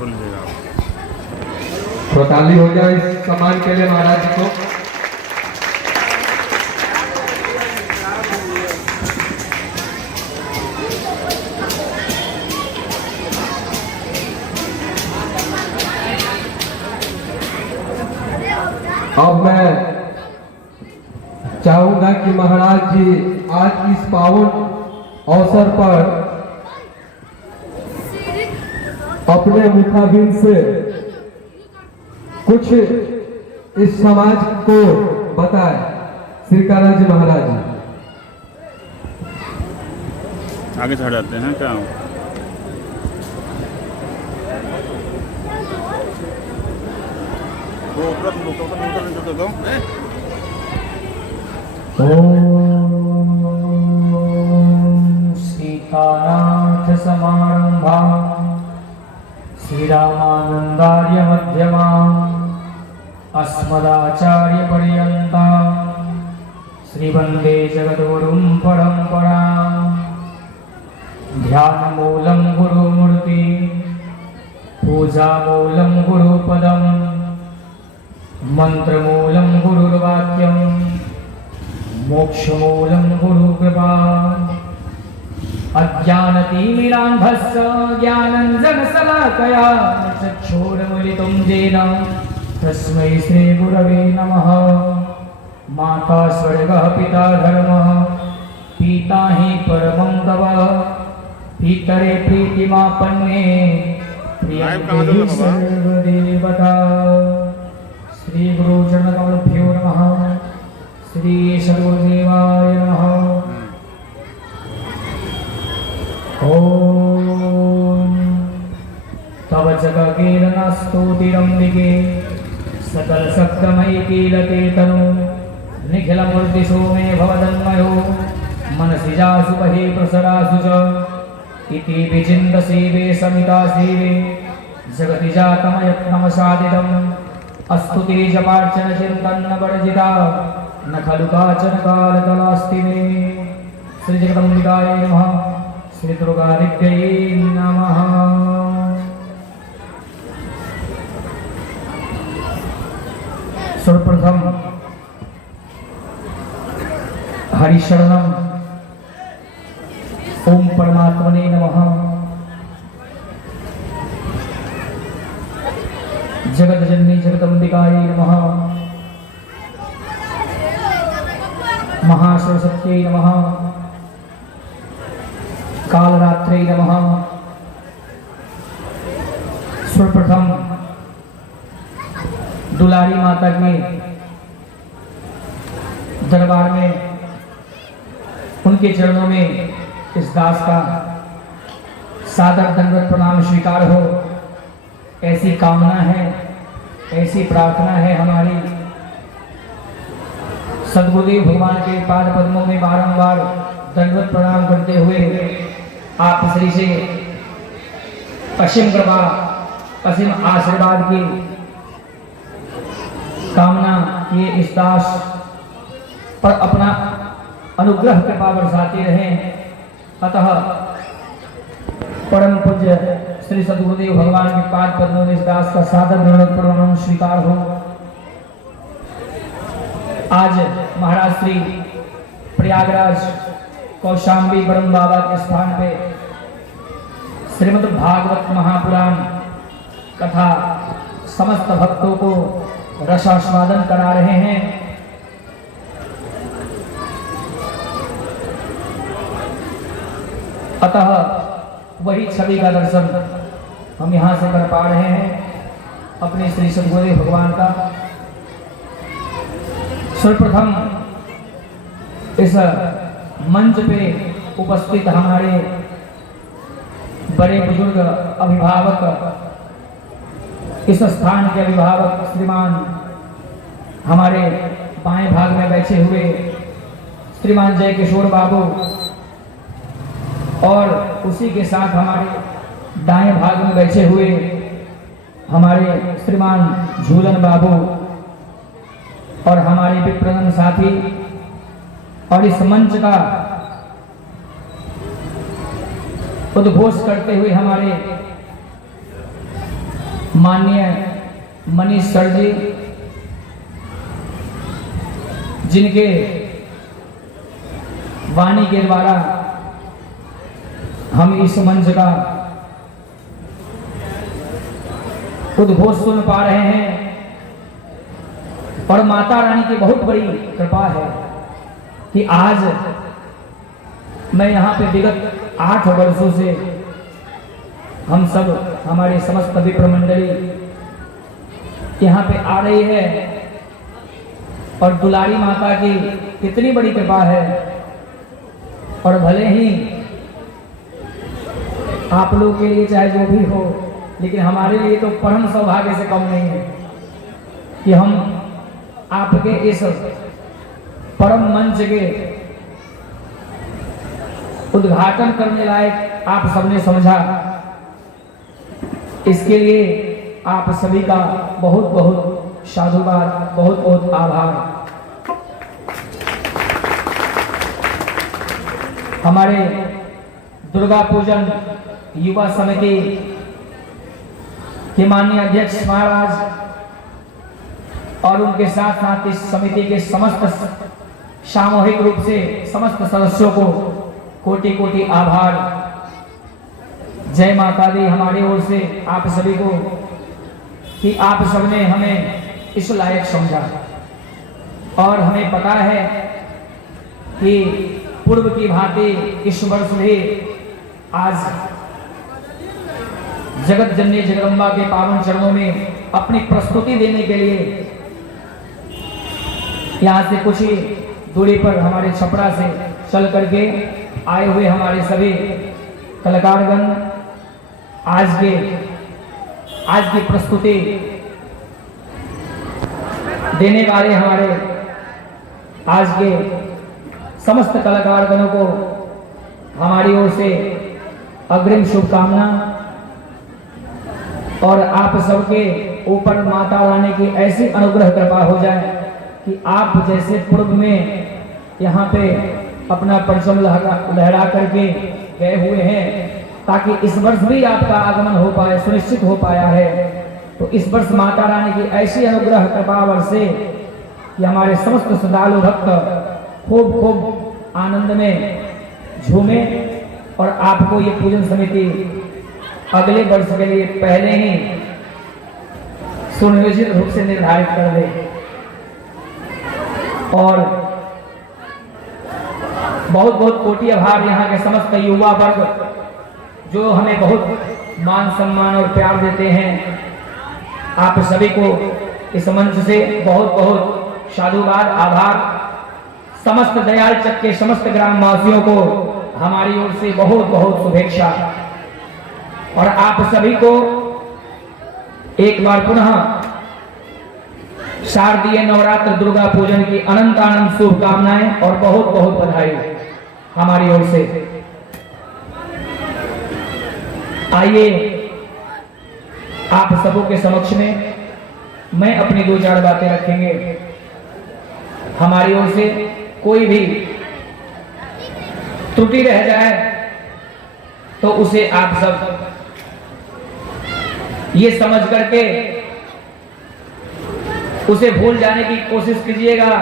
Photo लीजिएगा आप। तो ताली हो जाए इस सम्मान के लिए महाराज जी को। अब मैं चाहूंगा कि महाराज जी आज की इस पावन अवसर पर अपने मुखाबिन से कुछ इस समाज को बताए। श्री कान्हा जी महाराज जी आगे चढ़ जाते हैं क्या? ओम सीतानाथ समारंभा श्रीरामानंदार्य मध्यमा अस्मदाचार्य पर्यंता श्रीवंदे जगद्गुरुं परंपरा ध्यानमूलं गुरुमूर्ति पूजामूलं गुरुपदम् मंत्रमूलं गुरुर्वाक्यं मोक्षमूलं गुरुकृपा अज्ञानतिमिरान्धस्य ज्ञानञ्जनशलाकया चक्षुरुन्मीलितं येन तस्मै श्रीगुरवे नमः। माता स्वर्गः पिता धर्मः पिता हि परमं तव पितरे प्रीतिमापन्ने प्रियं सर्वदेवता। श्री गुरु चरणकमलभ्यो नमः। श्री सर्वदेवाय नमः। ओम तव जगकीर्णस्तुतिरम्बिके सकल सप्तमयी कीलते तनु निखिलमूर्तिषु मे भवदन्मयो मनसि जासु बहि प्रसरासु च इति विचिन्तसेवे समितासेवे जगति जातमयत्नमसादिदम् अस्तुति जपार्चन चिंतन वर्जिता न खलु काचन कालकलास्ति मे। श्री जगदम्बिकाय नमः। श्री दुर्गादित्यै नमः। सर्वप्रथम हरिशरणम ओम परमात्मने नमः। जगज्जननी जगदम्बिकाय नमः। महासरस्वत्यै नमः। कालरात्रै नमः। सर्वप्रथम दुलारी माता के दरबार में उनके चरणों में इस दास का सादर दंडवत प्रणाम स्वीकार हो, ऐसी कामना है, ऐसी प्रार्थना है हमारी। सद्गुरुदेव भगवान के पाद पद्मों में बारंबार दंडवत प्रणाम करते हुए आप श्री से असीम कृपा असीम आशीर्वाद की कामना किए इस दास पर अपना अनुग्रह कृपा बरसाते रहें। अतः परम पूज्य श्री सद्गुरुदेव भगवान के पाद पद्मों में इस दास का सादर दंडवत प्रणाम स्वीकार हो। आज महाराज श्री प्रयागराज कौशाम्बी ब्रह्म बाबा के स्थान पे श्रीमद् भागवत महापुराण कथा समस्त भक्तों को रसास्वादन करा रहे हैं। अतः वही छवि का दर्शन हम यहाँ से कर पा रहे हैं अपने श्री सद्गुरुदेव भगवान का। सर्वप्रथम इस मंच पे उपस्थित हमारे बड़े बुजुर्ग अभिभावक, इस स्थान के अभिभावक श्रीमान हमारे बाएं भाग में बैठे हुए श्रीमान जय किशोर बाबू और उसी के साथ हमारे दाएं भाग में बैठे हुए हमारे श्रीमान झूलन बाबू और हमारे विप्रनंद साथी, और इस मंच का उद्घोष करते हुए हमारे माननीय मनीष सर जी, जिनके वाणी के द्वारा हम इस मंच का उद्घोष सुन पा रहे हैं। और माता रानी की बहुत बड़ी कृपा है कि आज मैं यहाँ पे विगत 8 वर्षों से हम सब, हमारे समस्त विप्र मंडली यहाँ पे आ रही है। और दुलारी माता की कितनी बड़ी कृपा है। और भले ही आप लोग के लिए चाहे जो भी हो, लेकिन हमारे लिए तो परम सौभाग्य से कम नहीं है कि हम आपके इस परम मंच के उद्घाटन करने लायक आप सबने समझा। इसके लिए आप सभी का बहुत बहुत साधुवाद, बहुत बहुत आभार। हमारे दुर्गा पूजन युवा समिति के माननीय अध्यक्ष महाराज और उनके साथ साथ इस समिति के समस्त सामूहिक रूप से समस्त सदस्यों को कोटि कोटि आभार। जय माता दी हमारी ओर से आप सभी को कि आप सबने हमें इस लायक समझा। और हमें पता है कि पूर्व की भांति इस वर्ष भी आज जगत जननी जगदम्बा के पावन चरणों में अपनी प्रस्तुति देने के लिए यहाँ से कुछ ही दूरी पर हमारे छपरा से चल करके आए हुए हमारे सभी कलाकारगण आज की प्रस्तुति देने वाले हमारे आज के समस्त कलाकारगणों को हमारी ओर से अग्रिम शुभकामना। और आप सबके ऊपर माता रानी की ऐसी अनुग्रह कृपा हो जाए कि आप जैसे पूर्व में यहाँ पे अपना परचम लहरा करके गए हुए हैं, ताकि इस वर्ष भी आपका आगमन हो पाए, सुनिश्चित हो पाया है। तो इस वर्ष माता रानी की ऐसी अनुग्रह कृपा वर्षे कि हमारे समस्त श्रद्धालु भक्त खूब खूब आनंद में झूमे। और आपको ये पूजन समिति अगले वर्ष के लिए पहले ही सुनियोजित रूप से निर्धारित कर दे। और बहुत बहुत कोटि आभार यहाँ के समस्त युवा वर्ग जो हमें बहुत मान सम्मान और प्यार देते हैं। आप सभी को इस मंच से बहुत बहुत साधुवाद, आभार। समस्त दयाल चक के समस्त ग्रामवासियों को हमारी ओर से बहुत बहुत शुभेच्छा। और आप सभी को एक बार पुनः शारदीय नवरात्र दुर्गा पूजन की अनंत अनंत शुभकामनाएं और बहुत बहुत बधाई हमारी ओर से। आइए आप सबों के समक्ष में मैं अपनी 2-4 बातें रखेंगे। हमारी ओर से कोई भी त्रुटि रह जाए तो उसे आप सब ये समझ करके उसे भूल जाने की कोशिश कीजिएगा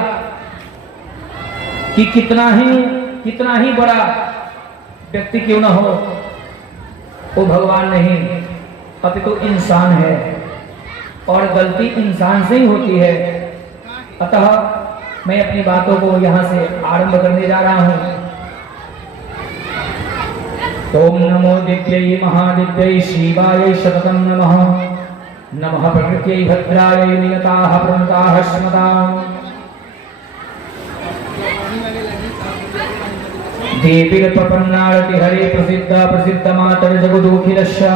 कि कितना ही बड़ा व्यक्ति क्यों ना हो, वो भगवान नहीं अपितु इंसान है। और गलती इंसान से ही होती है। अतः मैं अपनी बातों को यहां से आरंभ करने जा रहा हूं। ओम नमो दिव्यै महादिव्यै शिवाय शततं नमः। नमः प्रकृत्यै भद्राय नियताः प्रणताः स्मताम्। देवी प्रपन्नारति हरे प्रसिद्ध प्रसिद्ध मातर जगदोखिलस्य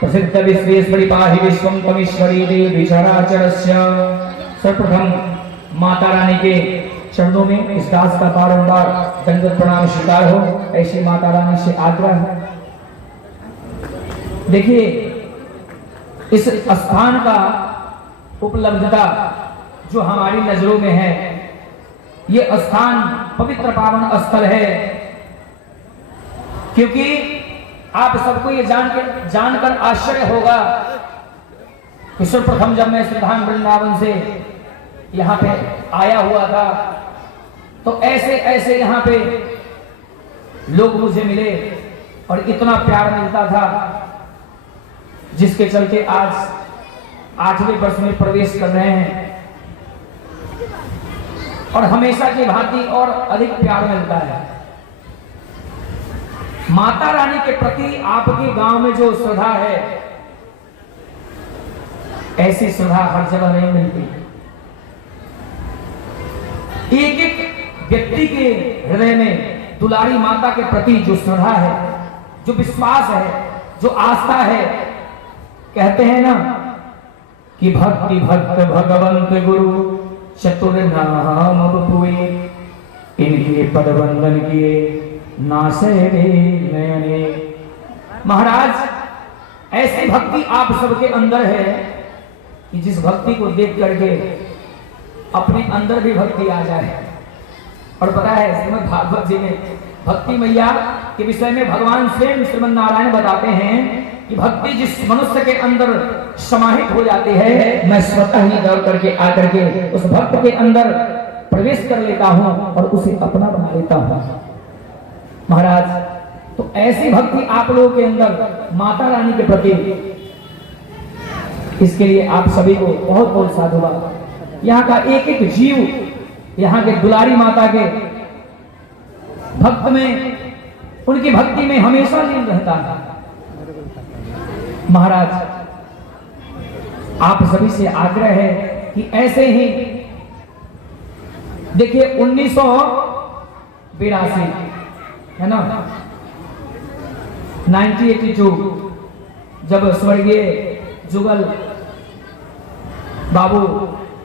प्रसिद्ध विश्वेश्वरी पाहि विश्वं तमीश्वरी देवी चराचरस्य। सर्वप्रथम माता रानी के चरणों में इस दास का बारंबार दंडवत प्रणाम स्वीकार हो, ऐसी माता रानी से आग्रह है। देखिए इस स्थान का उपलब्धता जो हमारी नजरों में है, ये स्थान पवित्र पावन स्थल है। क्योंकि आप सबको ये जानकर आश्चर्य होगा कि सर्वप्रथम जब मैं श्रीधाम वृंदावन से यहाँ पे आया हुआ था तो ऐसे ऐसे यहाँ पे लोग मुझे मिले और इतना प्यार मिलता था, जिसके चलते आज 8वें वर्ष में प्रवेश कर रहे हैं और हमेशा की भांति और अधिक प्यार मिलता है। माता रानी के प्रति आपके गांव में जो श्रद्धा है, ऐसी श्रद्धा हर जगह नहीं मिलती। एक एक व्यक्ति के हृदय में दुलारी माता के प्रति जो श्रद्धा है, जो विश्वास है, जो आस्था है, कहते हैं ना कि भक्ति भक्त भगवंत गुरु चतुर नाम बपुए, इनके पद वंदन किए नासे नयने। महाराज ऐसी भक्ति आप सबके अंदर है कि जिस भक्ति को देख करके अपने अंदर भी भक्ति आ जाए। और पता है श्रीमद् भागवत जी में भक्ति मैया के विषय में भगवान स्वयं श्रीमद् नारायण बताते हैं कि भक्ति जिस मनुष्य के अंदर समाहित हो जाती है, मैं स्वतः ही दौड़ करके आकर के उस भक्त के अंदर प्रवेश कर लेता हूं और उसे अपना बना लेता हूं। महाराज तो ऐसी भक्ति आप लोगों के अंदर माता रानी के प्रति, इसके लिए आप सभी को बहुत बहुत साधुवाद। यहाँ का एक एक जीव यहाँ के दुलारी माता के भक्त में, उनकी भक्ति में हमेशा लीन रहता है। महाराज आप सभी से आग्रह है कि ऐसे ही देखिए 1982 है ना, 1982 जब स्वर्गीय जुगल बाबू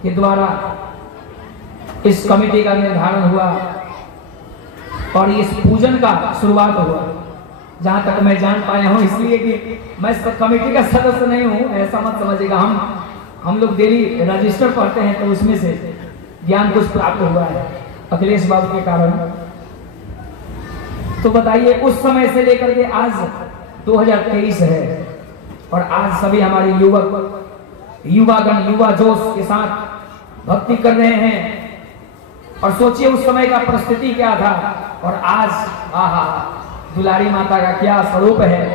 के द्वारा इस कमेटी का निर्धारण हुआ और इस पूजन का शुरुआत हुआ, जहां तक मैं जान पाया हूं, इसलिए कि मैं इस कमेटी का सदस्य नहीं हूं, ऐसा मत समझिएगा। हम लोग डेली रजिस्टर पढ़ते हैं तो उसमें से ज्ञान कुछ प्राप्त हुआ है अखिलेश बाबू के कारण। तो बताइए उस समय से लेकर के आज 2023 है और आज सभी हमारे युवागण युवा जोश के साथ भक्ति कर रहे हैं। और सोचिए उस समय का परिस्थिति क्या था और आज आहा दुलारी माता का क्या स्वरूप है,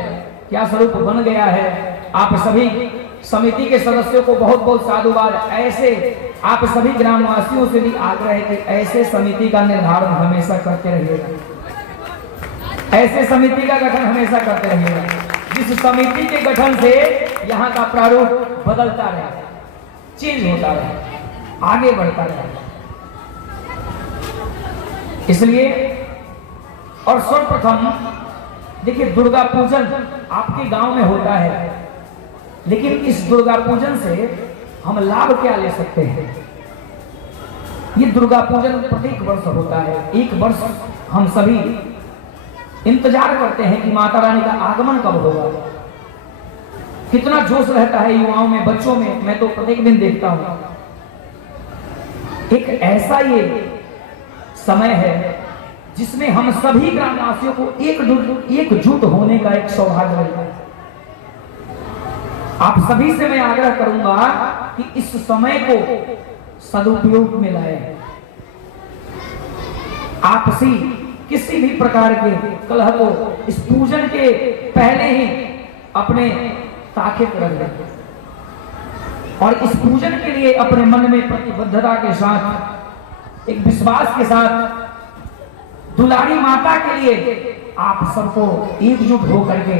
क्या स्वरूप बन गया है। आप सभी समिति के सदस्यों को बहुत बहुत साधुवाद। ऐसे आप सभी ग्रामवासियों से भी आग्रह है कि ऐसे समिति का निर्धारण हमेशा करते रहिएगा, ऐसे समिति का गठन हमेशा करते रहिएगा, जिस समिति के गठन से यहाँ का प्रारूप बदलता रहे, चेंज होता रहे, आगे बढ़ता रहे। इसलिए और सर्वप्रथम देखिए दुर्गा पूजन आपके गांव में होता है, लेकिन इस दुर्गा पूजन से हम लाभ क्या ले सकते हैं? ये दुर्गा पूजन प्रत्येक वर्ष होता है। एक वर्ष हम सभी इंतजार करते हैं कि माता रानी का आगमन कब होगा। कितना जोश रहता है युवाओं में, बच्चों में, मैं तो प्रत्येक दिन देखता हूं। एक ऐसा ये समय है जिसमें हम सभी ग्रामवासियों को एकजुट होने का एक सौभाग्य मिलता है। आप सभी से मैं आग्रह करूंगा कि इस समय को सदुपयोग में लाएं। आपसी किसी भी प्रकार के कलह को इस पूजन के पहले ही अपने ताक़िद रख दें और इस पूजन के लिए अपने मन में प्रतिबद्धता के साथ, एक विश्वास के साथ दुलारी माता के लिए आप सबको एकजुट होकर के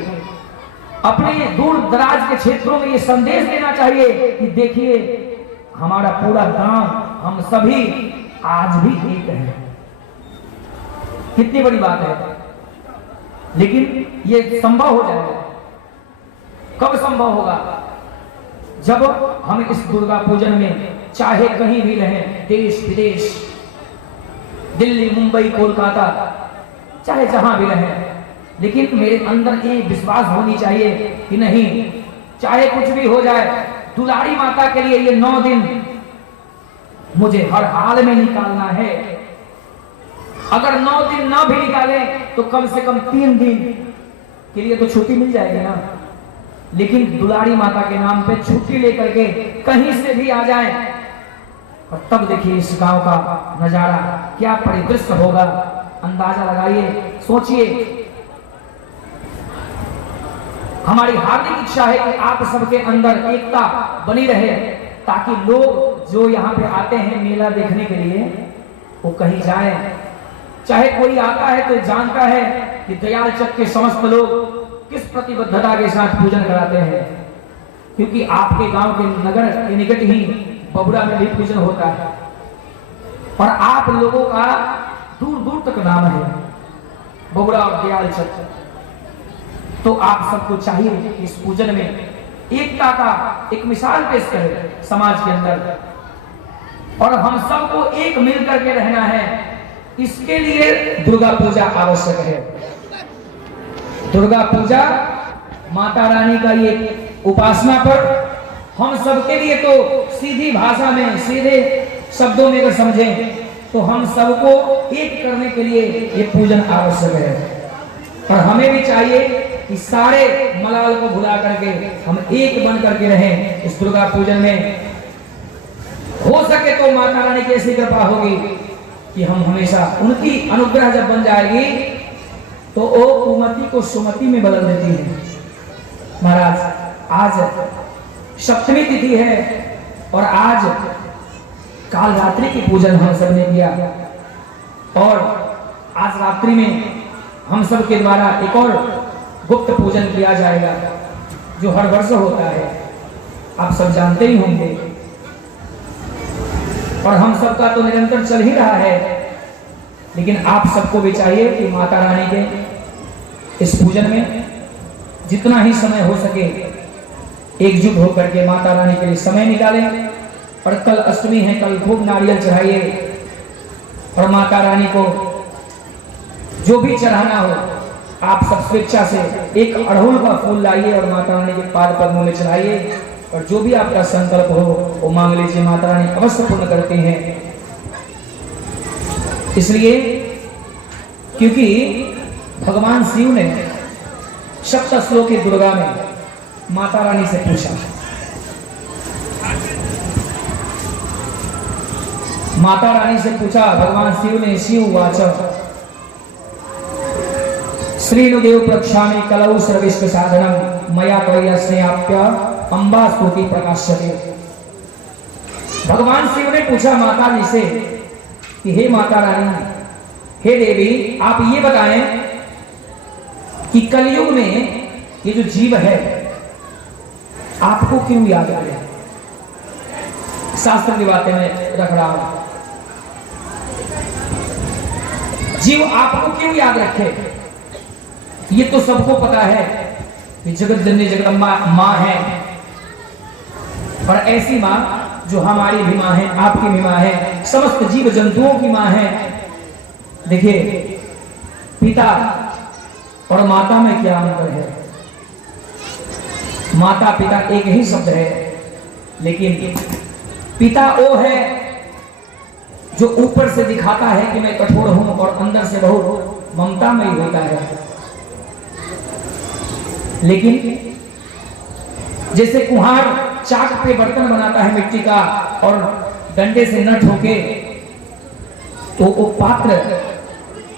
अपने दूर दराज के क्षेत्रों में ये संदेश देना चाहिए कि देखिए हमारा पूरा गांव, हम सभी आज भी एक हैं। कितनी बड़ी बात है। लेकिन ये संभव हो जाएगा, कब संभव होगा? जब हम इस दुर्गा पूजन में चाहे कहीं भी रहें, देश विदेश, दिल्ली, मुंबई, कोलकाता, चाहे जहां भी रहें, लेकिन मेरे अंदर ये विश्वास होनी चाहिए कि नहीं, चाहे कुछ भी हो जाए, दुलारी माता के लिए ये 9 दिन मुझे हर हाल में निकालना है। अगर 9 दिन ना भी निकाले तो कम से कम 3 दिन के लिए तो छुट्टी मिल जाएगी ना। लेकिन दुलारी माता के नाम पे छुट्टी लेकर के कहीं से भी आ जाए, और तब देखिए इस गांव का नजारा क्या परिदृश्य होगा, अंदाजा लगाइए, सोचिए। हमारी हार्दिक इच्छा है कि आप सबके अंदर एकता बनी रहे, ताकि लोग जो यहाँ पे आते हैं मेला देखने के लिए वो कहीं जाए। चाहे कोई आता है तो जानता है कि दयाल चक के समस्त लोग किस प्रतिबद्धता के साथ पूजन कराते हैं, क्योंकि आपके गांव के नगर के निकट ही बबुरा में भी पूजन होता है, और आप लोगों का दूर दूर तक नाम है बबुरा और दयाल चक। तो आप सबको चाहिए कि इस पूजन में एकता का एक मिसाल पेश करें समाज के अंदर, और हम सबको एक मिल करके रहना है। इसके लिए दुर्गा पूजा आवश्यक है। दुर्गा पूजा माता रानी का ये उपासना पर हम सबके लिए तो सीधी भाषा में, सीधे शब्दों में अगर समझें तो हम सबको एक करने के लिए ये पूजन आवश्यक है। और हमें भी चाहिए कि सारे मलाल को भुला करके हम एक बन करके रहें इस दुर्गा पूजन में। हो सके तो माता रानी की ऐसी कृपा होगी कि हम हमेशा, उनकी अनुग्रह जब बन जाएगी तो वो कुमति को सुमति में बदल देती है। महाराज, आज सप्तमी तिथि है और आज काल रात्रि की पूजन हम सब ने किया, और आज रात्रि में हम सब के द्वारा एक और गुप्त पूजन किया जाएगा जो हर वर्ष होता है, आप सब जानते ही होंगे, और हम सबका तो निरंतर चल ही रहा है। लेकिन आप सबको भी चाहिए कि माता रानी के इस पूजन में जितना ही समय हो सके एकजुट होकर के माता रानी के लिए समय निकालें। और कल अष्टमी है, कल खूब नारियल चढ़ाइए, और माता रानी को जो भी चढ़ाना हो आप सब स्वेच्छा से एक अड़हुल का फूल लाइए और माता रानी के पाद पद्मों में चढ़ाइए, और जो भी आपका संकल्प हो वो मांग लीजिए, माता रानी अवश्य पूर्ण करती हैं। इसलिए क्योंकि भगवान शिव ने सप्त श्लोक की दुर्गा में माता रानी से पूछा, माता रानी से पूछा भगवान शिव ने, शिव वाच श्रीनुदेव प्रक्षामि कलौ सर्विष्ट साधनम मया त्वया स्नेहाप्य अंबा स्तुति प्रकाश्यते। भगवान शिव ने पूछा माता जी से कि हे माता रानी, हे देवी, आप ये बताएं कि कलयुग में ये जो जीव है आपको क्यों याद करे। शास्त्र की बातें मैं रख रहा हूं, जीव आपको क्यों याद रखे। ये तो सबको पता है कि जगत जननी जगदम्बा माँ है, और ऐसी माँ जो हमारी भी माँ है, आपकी भी माँ है, समस्त जीव जंतुओं की माँ है। देखिए, पिता और माता में क्या अंतर है। माता पिता एक ही शब्द है, लेकिन पिता वो है जो ऊपर से दिखाता है कि मैं कठोर हूं और अंदर से बहुत ममतामयी होता है। लेकिन जैसे कुम्हार चाक पे बर्तन बनाता है मिट्टी का और डंडे से न ठोके तो वो पात्र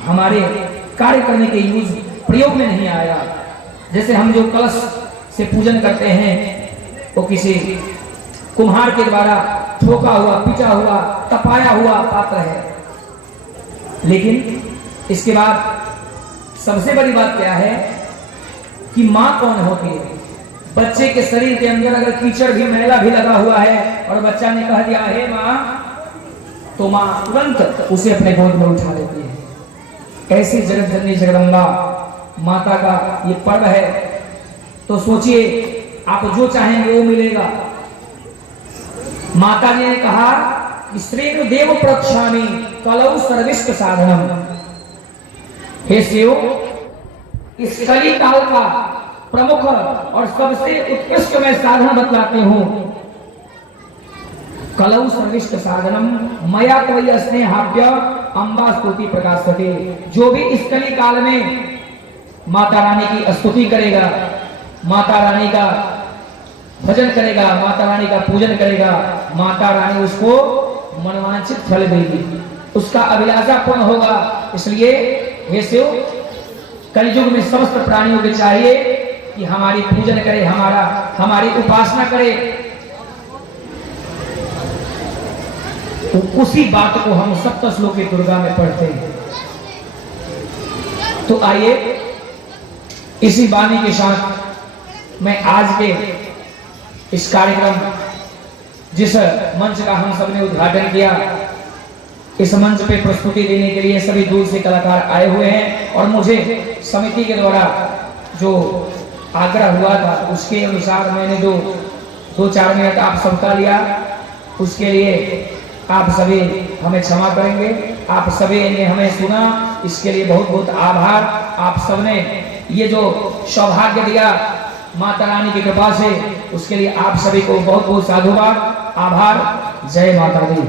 हमारे कार्य करने के यूज प्रयोग में नहीं आया। जैसे हम जो कलश से पूजन करते हैं वो किसी कुम्हार के द्वारा ठोका हुआ, पिटा हुआ, तपाया हुआ पात्र है। लेकिन इसके बाद सबसे बड़ी बात क्या है कि माँ कौन होती है। बच्चे के शरीर के अंदर अगर कीचड़ भी, मैला भी लगा हुआ है और बच्चा ने कह दिया हे माँ, तो माँ तुरंत उसे अपने गोद में उठा लेती है। ऐसी जगत जननी जगदम्बा माता का ये पर्व है। तो सोचिए, आप जो चाहेंगे वो मिलेगा। माता जी ने कहा कि श्रेणु देव प्रक्षामि कलौ सर्विष्ट साधनम। हे शिव, इस कली काल का प्रमुख और सबसे उत्कृष्ट मैं साधन बतलाती हूं। कलौ सर्विष्ट साधनम मया त्वया स्नेहाप्य अंबा स्तुति प्रकाशते। जो भी इस कली काल में माता रानी की स्तुति करेगा, माता रानी का भजन करेगा, माता रानी का पूजन करेगा, माता रानी उसको मनवांछित फल देगी, उसका अभिलाषा पूर्ण होगा। इसलिए हे शिव, कलयुग में समस्त प्राणियों के चाहिए कि हमारी पूजन करे, हमारी उपासना करे। तो उसी बात को हम सप्तश्लोकी दुर्गा में पढ़ते हैं। तो आइए इसी वाणी के साथ मैं आज के इस कार्यक्रम, जिस मंच का हम सबने उद्घाटन किया, इस मंच पे प्रस्तुति देने के लिए सभी दूर से कलाकार आए हुए हैं और मुझे समिति के द्वारा जो आग्रह हुआ था उसके अनुसार मैंने जो 2-4 मिनट आप सबका लिया, उसके लिए आप सभी हमें क्षमा करेंगे। आप सभी ने हमें सुना, इसके लिए बहुत बहुत आभार। आप सबने ये जो सौभाग्य दिया माता रानी की कृपा से, उसके लिए आप सभी को बहुत बहुत साधुवाद, आभार। जय माता दी।